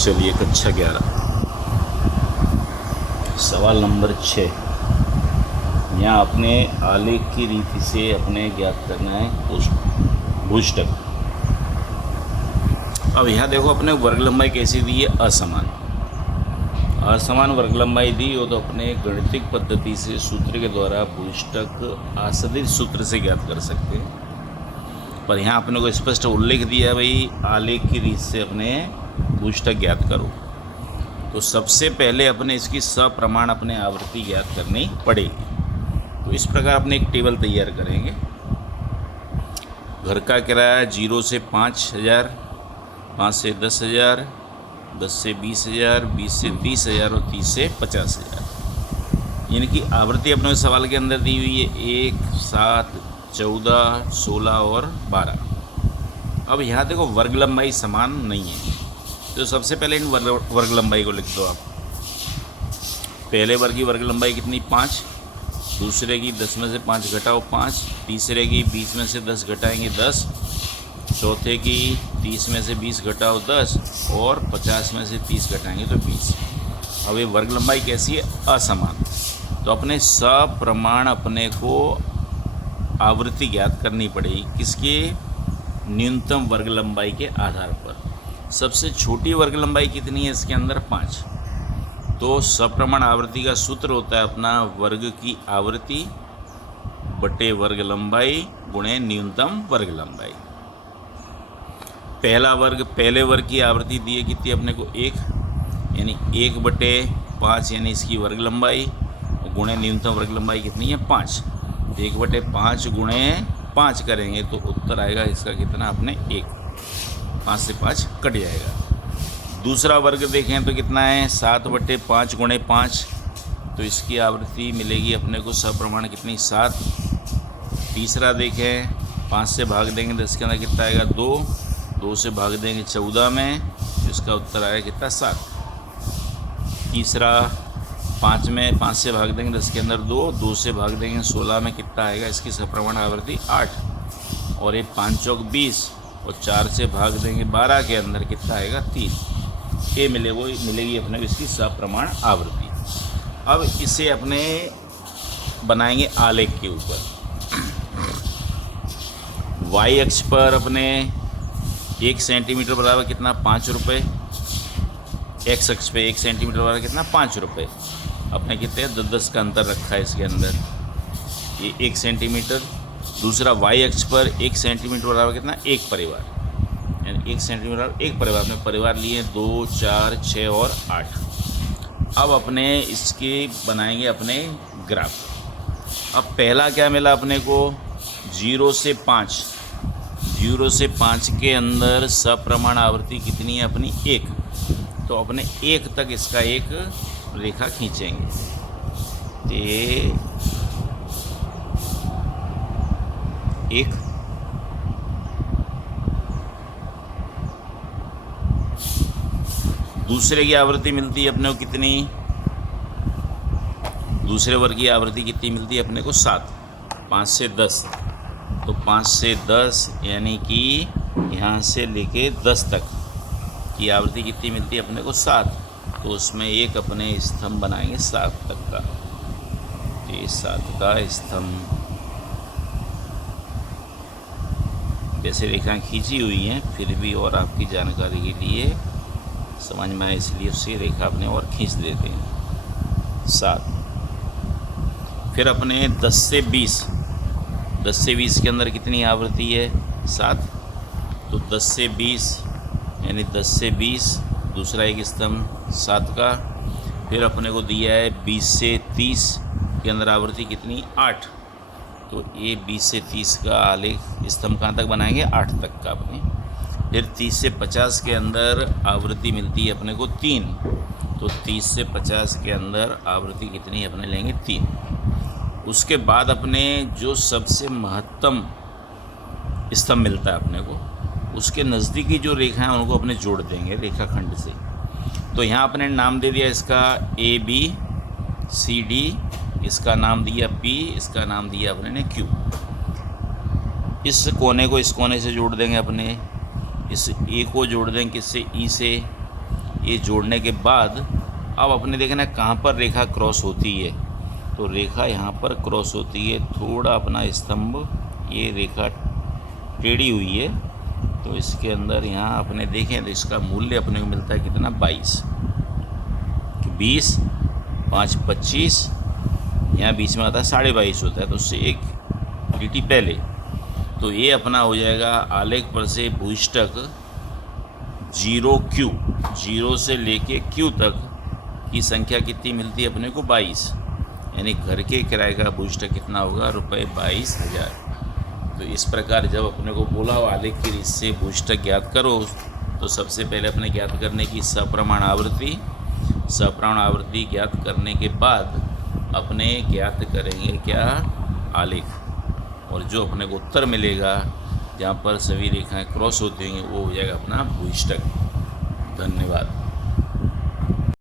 चलिए कक्षा 11 सवाल नंबर 6। यहाँ अपने आलेख की रीति से अपने ज्ञात करना है भूष्टक। अब यहाँ देखो अपने वर्ग लंबाई कैसी दी है, असमान वर्ग लंबाई दी हो तो अपने गणितिक पद्धति से सूत्र के द्वारा भूष्टक आसदित सूत्र से ज्ञात कर सकते हैं। पर यहाँ अपने को स्पष्ट उल्लेख दिया भाई आलेख की रीत से अपने भूष्टक ज्ञात करो। तो सबसे पहले अपने इसकी सप्रमाण अपने आवृत्ति ज्ञात करनी पड़ेगी। तो इस प्रकार अपने एक टेबल तैयार करेंगे। घर का किराया 0 से 5,000, 5 से 10,000, 10 से 20,000, 20 से 30,000 और 30 से 50,000। यानी कि आवृत्ति अपने सवाल के अंदर दी हुई है 1, 7, 14, 16 और 12। अब यहाँ देखो वर्ग लंबाई समान नहीं है, तो सबसे पहले इन वर्ग लंबाई को लिख दो आप। पहले वर्ग की वर्ग लंबाई कितनी 5, दूसरे की 10 में से 5 घटाओ 5, तीसरे की 20 में से 10 घटाएंगे 10, चौथे की 30 में से 20 घटाओ 10 और 50 में से 30 घटाएंगे तो 20। अब ये वर्ग लंबाई कैसी है, असमान। तो अपने सप्रमाण अपने को आवृत्ति ज्ञात करनी पड़ेगी किसके, न्यूनतम वर्ग लंबाई के आधार पर। सबसे छोटी वर्ग लंबाई कितनी है इसके अंदर 5। तो सप्रमाण आवृत्ति का सूत्र होता है अपना वर्ग की आवृत्ति बटे वर्ग लंबाई गुणे न्यूनतम वर्ग लंबाई। पहले वर्ग की आवृत्ति दी है कितनी अपने को 1, यानी 1/5 यानी इसकी वर्ग लंबाई गुणे न्यूनतम वर्ग लंबाई कितनी है 5। 1/5 गुणे 5 करेंगे तो उत्तर आएगा इसका कितना अपने 1। 5 से 5 कट जाएगा। दूसरा वर्ग देखें तो कितना है 7/5 गुणे 5, तो इसकी आवृत्ति मिलेगी अपने को सप्रमाण कितनी 7। तीसरा देखें 5 से भाग देंगे तो इसके अंदर कितना आएगा 2, 2 से भाग देंगे 14 में, तो इसका उत्तर आएगा कितना 7। तीसरा 5 से भाग देंगे तो इसके अंदर 2, 2 से भाग देंगे 16 में, कितना आएगा इसकी सप्रमाण आवृत्ति 8। और ये 5 चौक 20 और 4 से भाग देंगे 12 के अंदर कितना आएगा 3। ये मिलेगी अपने इसकी सप्रमाण आवृत्ति। अब इसे अपने बनाएंगे आलेख के ऊपर। y अक्ष पर अपने 1 सेंटीमीटर बराबर कितना 5 रुपये, x अक्ष पे 1 सेंटीमीटर बराबर कितना 5 रुपये। अपने कितने 10-10 का अंतर रखा है इसके अंदर, ये 1 सेंटीमीटर। दूसरा y अक्ष पर 1 सेंटीमीटर बराबर कितना 1 परिवार, यानी 1 सेंटीमीटर 1 परिवार में परिवार लिए 2, 4, 6 और 8। अब अपने इसके बनाएंगे अपने ग्राफ। अब पहला क्या मिला अपने को 0 से 5, 0 से 5 के अंदर सप्रमाण आवृत्ति कितनी है अपनी 1। तो अपने 1 तक इसका एक रेखा खींचेंगे। ये 1, दूसरे की आवृत्ति मिलती है अपने को कितनी, दूसरे वर्ग की आवृत्ति कितनी मिलती है अपने को 7। 5 से 10, तो 5 से 10 यानी कि यहाँ से लेके 10 तक की आवृत्ति कितनी मिलती है अपने को 7। तो उसमें एक अपने स्तंभ बनाएंगे 7 तक का, ये 7 का स्तंभ। वैसे रेखा खींची हुई हैं फिर भी और आपकी जानकारी के लिए समझ में आए इसलिए उससे रेखा अपने और खींच देते हैं 7। फिर अपने 10 से 20, 10 से 20 के अंदर कितनी आवृत्ति है 7। तो 10 से 20 यानी 10 से 20 दूसरा एक स्तंभ 7 का। फिर अपने को दिया है 20 से 30 के अंदर आवृत्ति कितनी 8। तो ये 20 से 30 का आलेख स्तंभ कहाँ तक बनाएंगे 8 तक का अपने। फिर 30 से 50 के अंदर आवृत्ति मिलती है अपने को 3। तो 30 से 50 के अंदर आवृत्ति कितनी अपने लेंगे 3। उसके बाद अपने जो सबसे महत्तम स्तंभ मिलता है अपने को, उसके नज़दीकी जो रेखा हैं उनको अपने जोड़ देंगे रेखाखंड से। तो यहाँ अपने नाम दे दिया इसका ABCD, इसका नाम दिया P, इसका नाम दिया अपने ने Q। इस कोने को इस कोने से जोड़ देंगे अपने, इस ए को जोड़ देंगे किससे ई से, ये जोड़ने के बाद अब अपने देखना कहाँ पर रेखा क्रॉस होती है, तो रेखा यहाँ पर क्रॉस होती है। थोड़ा अपना स्तंभ, ये रेखा टेढ़ी हुई है, तो इसके अंदर यहाँ अपने देखें तो इसका मूल्य अपने को मिलता है कितना, 22। 20, 5, 25, यहाँ बीच में आता है 22.5 होता है, तो उससे एक लीटी पहले। तो ये अपना हो जाएगा आलेख पर से भूइष्ठक 0Q, 0 से लेके Q तक की संख्या कितनी मिलती है अपने को, 22। यानी घर के किराए का भूइष्ठक कितना होगा, रुपये 22,000। तो इस प्रकार जब अपने को बोला हो आलेख की रीत से भूइष्ठक ज्ञात करो, तो सबसे पहले अपने ज्ञात करने की सप्रमाण आवृत्ति। सप्रमाण आवृत्ति ज्ञात करने के बाद अपने ज्ञात करेंगे क्या, आलेख। और जो अपने को उत्तर मिलेगा जहाँ पर सभी रेखाएं क्रॉस होती हैं वो हो जाएगा अपना भूइष्ठक। धन्यवाद।